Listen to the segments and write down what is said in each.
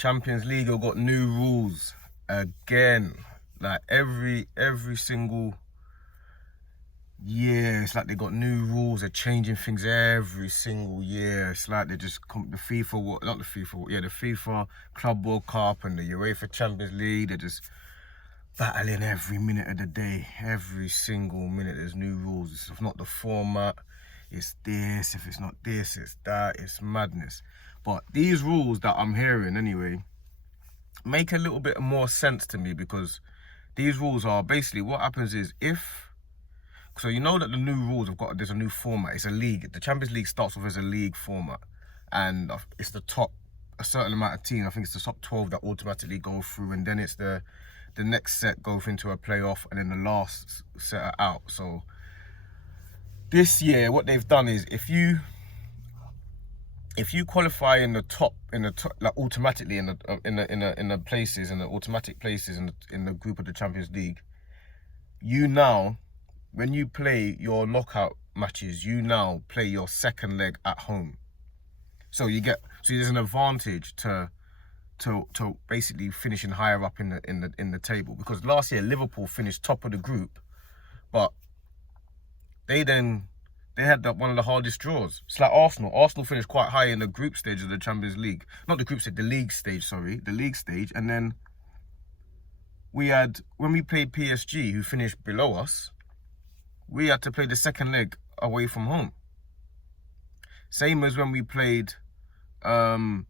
Champions League have got new rules again. Like every single year, it's like they got new rules. They're changing things every single year. It's like they just the FIFA, not the FIFA, yeah, the FIFA Club World Cup and the UEFA Champions League. They're just battling every minute of the day. Every single minute, there's new rules. If not the format, it's this. If it's not this, it's that. It's madness. But these rules that I'm hearing anyway make a little bit more sense to me, because these rules are basically, what happens is, so you know that the new rules have got, there's a new format. It's a league. The Champions League starts off as a league format, and it's the top, a certain amount of teams. I think it's the top 12 that automatically go through, and then it's the next set goes into a playoff, and then the last set are out. So this year, what they've done is, if you qualify in the top, like automatically in the places, in the automatic places in the group of the Champions League, you now, when you play your knockout matches, you now play your second leg at home. So there's an advantage to basically finishing higher up in the table, because last year Liverpool finished top of the group, but they had one of the hardest draws. It's like Arsenal. Arsenal finished quite high in the group stage of the Champions League. Not the group stage, the league stage, sorry. The league stage. And then when we played PSG, who finished below us, we had to play the second leg away from home. Same as when we played Real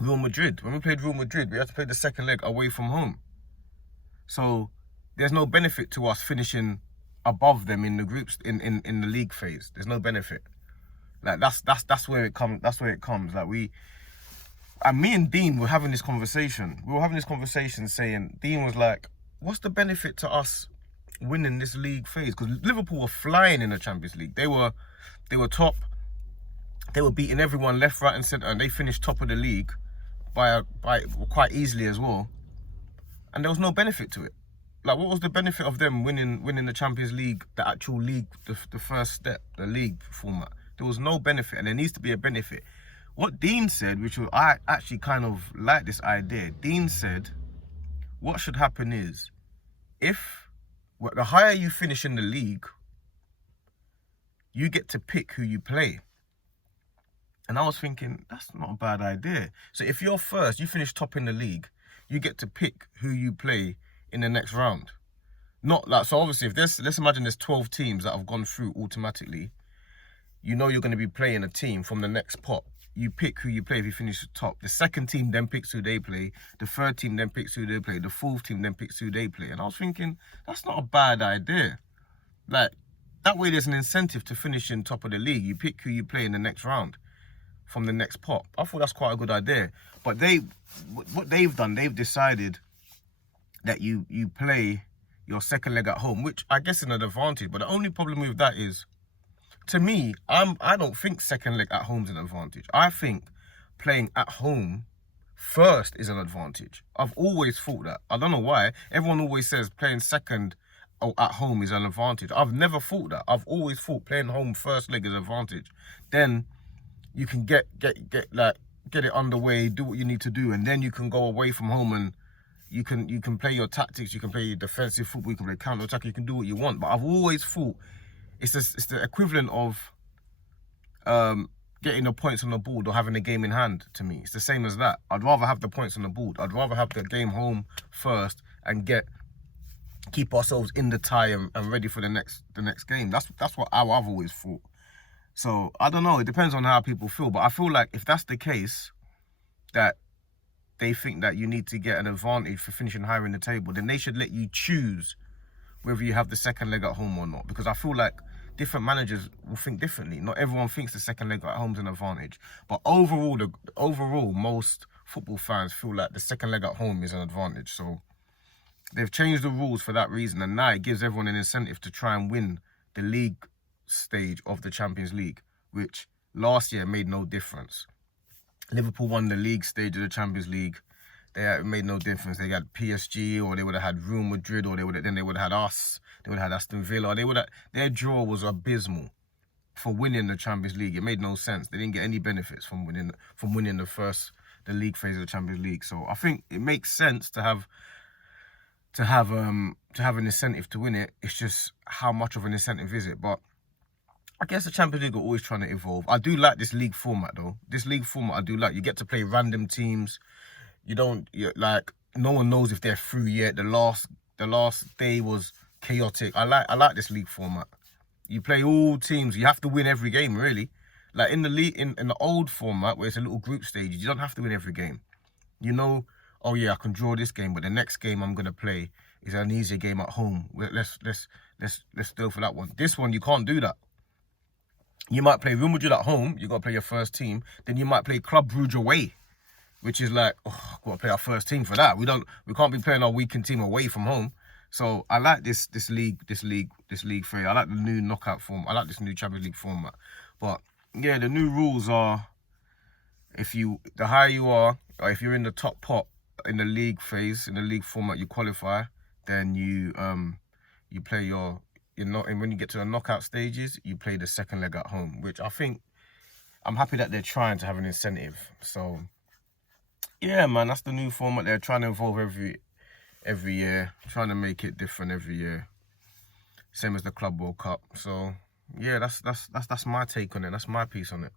Madrid. When we played Real Madrid, we had to play the second leg away from home. So there's no benefit to us finishing above them in the groups in the league phase. There's no benefit. Like that's where it comes. That's where it comes. Like me and Dean were having this conversation. We were having this conversation saying, Dean was like, "What's the benefit to us winning this league phase?" Because Liverpool were flying in the Champions League. They were top. They were beating everyone left, right, and centre, and they finished top of the league by quite easily as well. And there was no benefit to it. Like, what was the benefit of them winning the Champions League, the actual league, the first step, the league format? There was no benefit, and there needs to be a benefit. What Dean said, which I actually kind of like this idea. Dean said, what should happen is, the higher you finish in the league, you get to pick who you play. And I was thinking, that's not a bad idea. So if you're first, you finish top in the league, you get to pick who you play in the next round. Not like, so obviously if let's imagine there's 12 teams that have gone through automatically, you know you're going to be playing a team from the next pot. You pick who you play if you finish top. The second team then picks who they play. The third team then picks who they play. The fourth team then picks who they play. And I was thinking, that's not a bad idea. Like, that way there's an incentive to finish in top of the league. You pick who you play in the next round from the next pot. I thought that's quite a good idea. But what they've done, they've decided that you play your second leg at home, which I guess is an advantage. But the only problem with that is, to me, I don't think second leg at home is an advantage. I think playing at home first is an advantage. I've always thought that. I don't know why. Everyone always says playing second at home is an advantage. I've never thought that. I've always thought playing home first leg is an advantage. Then you can get it underway, do what you need to do, and then you can go away from home and you can play your tactics, you can play your defensive football, you can play counter-attack, you can do what you want. But I've always thought it's the equivalent of getting the points on the board or having the game in hand. To me, it's the same as that. I'd rather have the points on the board. I'd rather have the game home first and keep ourselves in the tie and ready for the next game. That's how I've always thought. So I don't know, it depends on how people feel, but I feel like if that's the case, that they think that you need to get an advantage for finishing higher in the table, then they should let you choose whether you have the second leg at home or not. Because I feel like different managers will think differently. Not everyone thinks the second leg at home is an advantage. But overall, most football fans feel like the second leg at home is an advantage. So they've changed the rules for that reason, and now it gives everyone an incentive to try and win the league stage of the Champions League, which last year made no difference. Liverpool won the league stage of the Champions League. It made no difference. They had PSG, or they would have had Real Madrid, or they would have had us. They would have had Aston Villa. Their draw was abysmal for winning the Champions League. It made no sense. They didn't get any benefits from winning the league phase of the Champions League. So I think it makes sense to have an incentive to win it. It's just how much of an incentive is it? But I guess the Champions League are always trying to evolve. I do like this league format though. This league format I do like. You get to play random teams. Like no one knows if they're through yet. The last day was chaotic. I like this league format. You play all teams. You have to win every game, really. Like in the league, in the old format where it's a little group stage, you don't have to win every game. You know, oh yeah, I can draw this game, but the next game I'm gonna play is an easier game at home. Let's go for that one. This one you can't do that. You might play Real Madrid at home. You gotta play your first team. Then you might play Club Brugge away, which is like, oh, gotta play our first team for that. We can't be playing our weakened team away from home. So I like this league free. I like the new knockout form. I like this new Champions League format. But yeah, the new rules are, the higher you are, or if you're in the top pot in the league phase, in the league format, you qualify. Then you play and when you get to the knockout stages, you play the second leg at home. Which I'm happy that they're trying to have an incentive. So yeah, man, that's the new format. They're trying to evolve every year, trying to make it different every year, same as the Club World Cup. So yeah, that's my take on it. That's my piece on it.